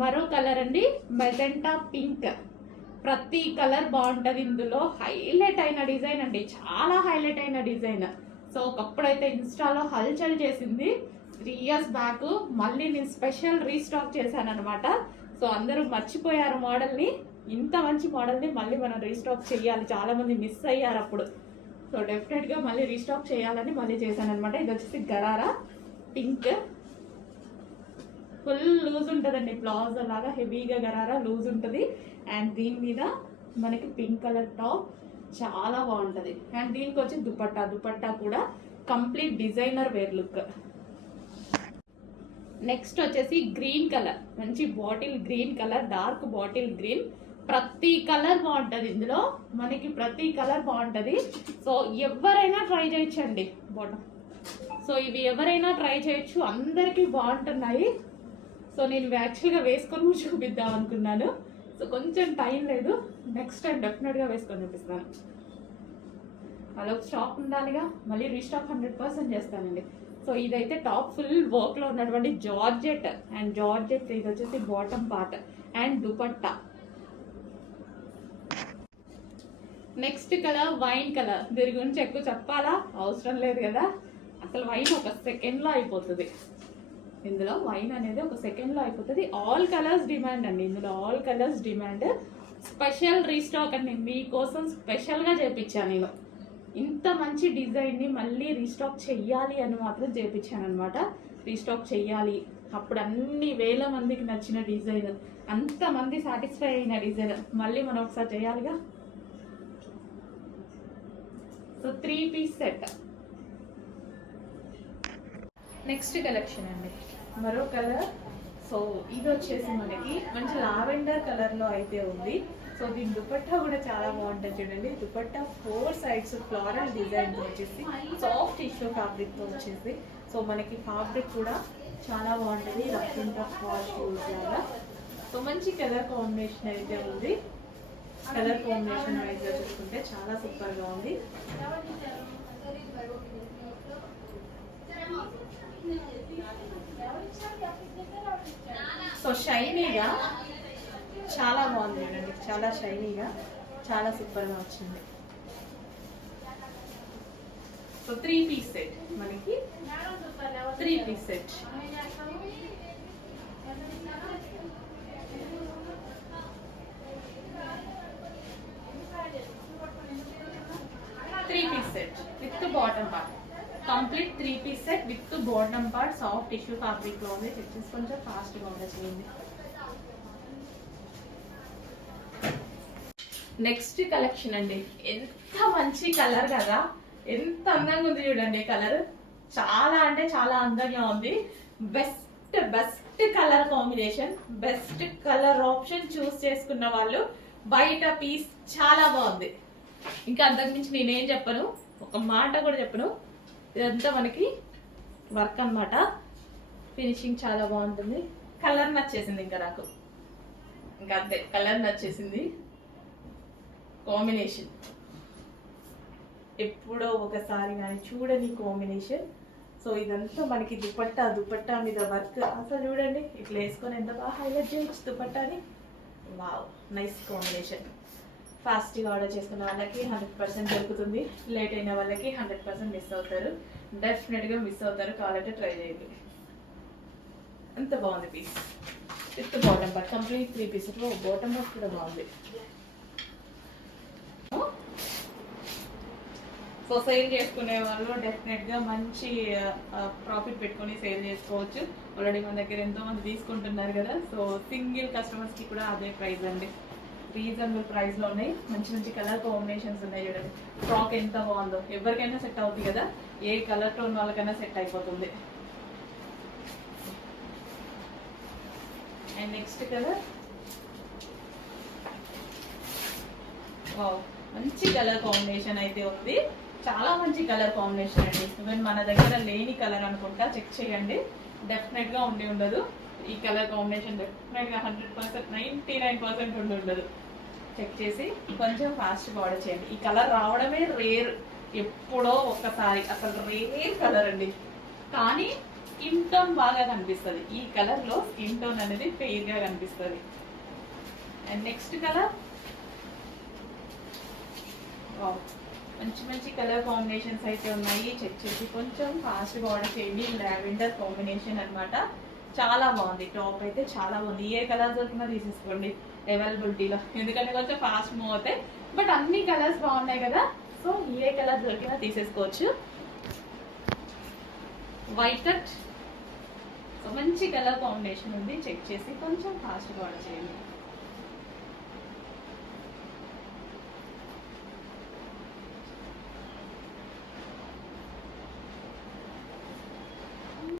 మరో కలర్ అండి magenta pink. ప్రతి కలర్ బాగుంటుంది. ఇందులో హైలైట్ అయిన డిజైన్ అండి, చాలా హైలైట్ అయిన డిజైన్. సో ఒకప్పుడైతే ఇన్స్టాలో హల్చల్ చేసింది. 3 years బ్యాక్ మళ్ళీ నేను స్పెషల్ రీస్టాక్ చేశాను అనమాట. సో అందరూ మర్చిపోయారు మోడల్ని. ఇంత మంచి మోడల్ని మళ్ళీ మనం రీస్టాక్ చేయాలి, చాలా మంది మిస్ అయ్యారు అప్పుడు. సో డెఫినెట్గా మళ్ళీ రీస్టాక్ చేయాలని మళ్ళీ చేశాను అనమాట. ఇది వచ్చేసి గరారా పింక్, ఫుల్ లూజ్ ఉంటుందండి. ప్లాజో లాగా హెవీగా గరారా లూజ్ ఉంటుంది. అండ్ దీని మీద మనకి పింక్ కలర్ టాప్ చాలా బాగుంటుంది. అండ్ దీనికి వచ్చి దుపట్టా కూడా complete designer wear look. Next వచ్చేసి గ్రీన్ కలర్, మంచి bottle green colour, dark bottle green. ప్రతి కలర్ బాగుంటుంది ఇందులో, మనకి ప్రతి కలర్ బాగుంటుంది. సో ఎవరైనా ట్రై చేయొచ్చండి బాటమ్. సో ఇవి ఎవరైనా ట్రై చేయొచ్చు, అందరికీ బాగుంటున్నాయి. సో నేను యాక్చువల్గా వేసుకొని చూపిద్దాం అనుకున్నాను. సో కొంచెం టైం లేదు, నెక్స్ట్ టైం డెఫినెట్గా వేసుకొని చూపిస్తాను. అలా స్టాక్ ఉండాలిగా, మళ్ళీ రీస్టాక్ 100% చేస్తానండి. సో ఇదైతే టాప్ ఫుల్ వర్క్లో ఉన్నటువంటి జార్జెట్. అండ్ జార్జెట్ ఇది వచ్చేసి bottom part and dupatta. Next colour wine colour. దీని గురించి ఎక్కువ చెప్పాలా, అవసరం లేదు కదా. అసలు వైన్ ఒక సెకండ్లో అయిపోతుంది. ఇందులో వైన్ అనేది ఒక సెకండ్లో అయిపోతుంది. ఆల్ కలర్స్ డిమాండ్ అండి, ఇందులో all colours demand. Special restock అండి, మీకోసం స్పెషల్గా చేయించాను నేను. ఇంత మంచి డిజైన్ని మళ్ళీ రీస్టాక్ చెయ్యాలి అని మాత్రం చేయించాను అనమాట. రీస్టాక్ చెయ్యాలి, అప్పుడు అన్ని వేల మందికి నచ్చిన డిజైన్, అంతమంది సాటిస్ఫై అయిన డిజైన్ మళ్ళీ మనం ఒకసారి చేయాలిగా. So 3 piece set. Next collection అండి మరో కలర్. సో ఇది వచ్చేసి మనకి మంచి లావెండర్ కలర్లో అయితే ఉంది. సో దీని దుపట్టా కూడా చాలా బాగుంటుంది చూడండి. దుపట్టా 4 sides ఫ్లోరల్ డిజైన్తో వచ్చేసి సాఫ్ట్ టిష్యూ ఫ్యాబ్రిక్తో వచ్చేసి. సో మనకి ఫ్యాబ్రిక్ కూడా చాలా బాగుంటుంది, రఫ్ అండ్ టఫ్ వాష్ లాగా. సో మంచి కలర్ కాంబినేషన్ అయితే ఉంది. కలర్ కాంబినేషన్ వైజ్గా చూసుకుంటే చాలా సూపర్గా ఉంది. సో షైనీగా చాలా బాగుంది చూడండి, చాలా షైనీగా, చాలా సూపర్గా వచ్చింది. సో 3 piece సెట్ మనకి, 3 piece set. Set with bottom part, complete 3 piece set with bottom part. Soft tissue fabric లో ఉంది. చెక్ కొంచెం ఫాస్ట్ గా ఉండొచ్చింది. నెక్స్ట్ కలెక్షన్ అండి, ఎంత మంచి కలర్ కదా, ఎంత అందంగా ఉంది చూడండి. కలర్ చాలా అంటే చాలా అందంగా ఉంది. Best colour combination, best colour option choose చేసుకున్న వాళ్ళు బయట పీస్ చాలా బాగుంది. ఇంకా అంతకుమించి నేనేం చెప్పను, ఒక మాట కూడా చెప్పను. ఇదంతా మనకి వర్క్ అన్నమాట. ఫినిషింగ్ చాలా బాగుంటుంది. కలర్ నచ్చేసింది ఇంకా నాకు, ఇంకా అంతే, కలర్ నచ్చేసింది. కాంబినేషన్ ఎప్పుడో ఒకసారి కానీ చూడని కాంబినేషన్. సో ఇదంతా మనకి దుపట్టా మీద వర్క్. అసలు చూడండి, ఇట్లా వేసుకొని ఎంత బాగా హైలైట్ చేయొచ్చు దుపట్టాని. Wow, nice combination. ఫాస్ట్గా ఆర్డర్ చేసుకున్న వాళ్ళకి 100% దొరుకుతుంది. లేట్ అయిన వాళ్ళకి 100% మిస్ అవుతారు. డెఫినెట్గా మిస్ అవుతారు. కావాలంటే ట్రై చేయండి. అంత బాగుంది piece with bottom part, complete 3 piece. Bottom part కూడా బాగుంది. సో సేల్ చేసుకునే వాళ్ళు డెఫినెట్గా మంచి ప్రాఫిట్ పెట్టుకొని సేల్ చేసుకోవచ్చు. ఆల్రెడీ మన దగ్గర ఎంతో మంది తీసుకుంటున్నారు కదా. సో సింగిల్ కస్టమర్స్కి కూడా అదే ప్రైస్ అండి, రీజనబుల్ ప్రైస్లో ఉన్నాయి. మంచి మంచి కలర్ కాంబినేషన్స్ ఉన్నాయి చూడండి. ఫ్రాక్ ఎంత బాగుందో, ఎవరికైనా సెట్ అవుతుంది కదా, ఏ కలర్ టోన్ వాళ్ళకైనా సెట్ అయిపోతుంది. అండ్ నెక్స్ట్ కలర్, వావ్, మంచి కలర్ కాంబినేషన్ అయితే ఉంది. చాలా మంచి కలర్ కాంబినేషన్ అండి. ఈవెన్ మన దగ్గర లేని కలర్ అనుకుంటా, చెక్ చేయండి. డెఫినెట్గా ఉండదు ఈ కలర్ కాంబినేషన్. డెఫినెట్గా 100%, 99% ఉండదు. చెక్ చేసి కొంచెం ఫాస్ట్గా ఆర్డర్ చేయండి. ఈ కలర్ రావడమే రేర్, ఎప్పుడో ఒక్కసారి, అసలు రేర్ కలర్ అండి. కానీ స్కిన్ టోన్ బాగా కనిపిస్తుంది. ఈ కలర్ లో స్కిన్ టోన్ అనేది ఫెయిర్ గా కనిపిస్తుంది. అండ్ నెక్స్ట్ కలర్ మంచి మంచి కలర్ కాంబినేషన్స్ అయితే ఉన్నాయి. చెక్ చేసి కొంచెం ఫాస్ట్ గా ఆర్డర్ చేయండి. లావెండర్ కాంబినేషన్ అన్నమాట. చాలా బాగుంది. టాప్ అయితే చాలా బాగుంది. ఏ కలర్ దొరికినా తీసేసుకోండి అవైలబిలిటీలో, ఎందుకంటే కొంచెం ఫాస్ట్ మూవ్ అవుతాయి. బట్ అన్ని కలర్స్ బాగున్నాయి కదా, సో ఏ కలర్ దొరికినా తీసేసుకోవచ్చు. వైట్ కట్, సో మంచి కలర్ కాంబినేషన్ ఉంది. చెక్ చేసి కొంచెం ఫాస్ట్గా ఆర్డర్ చేయండి.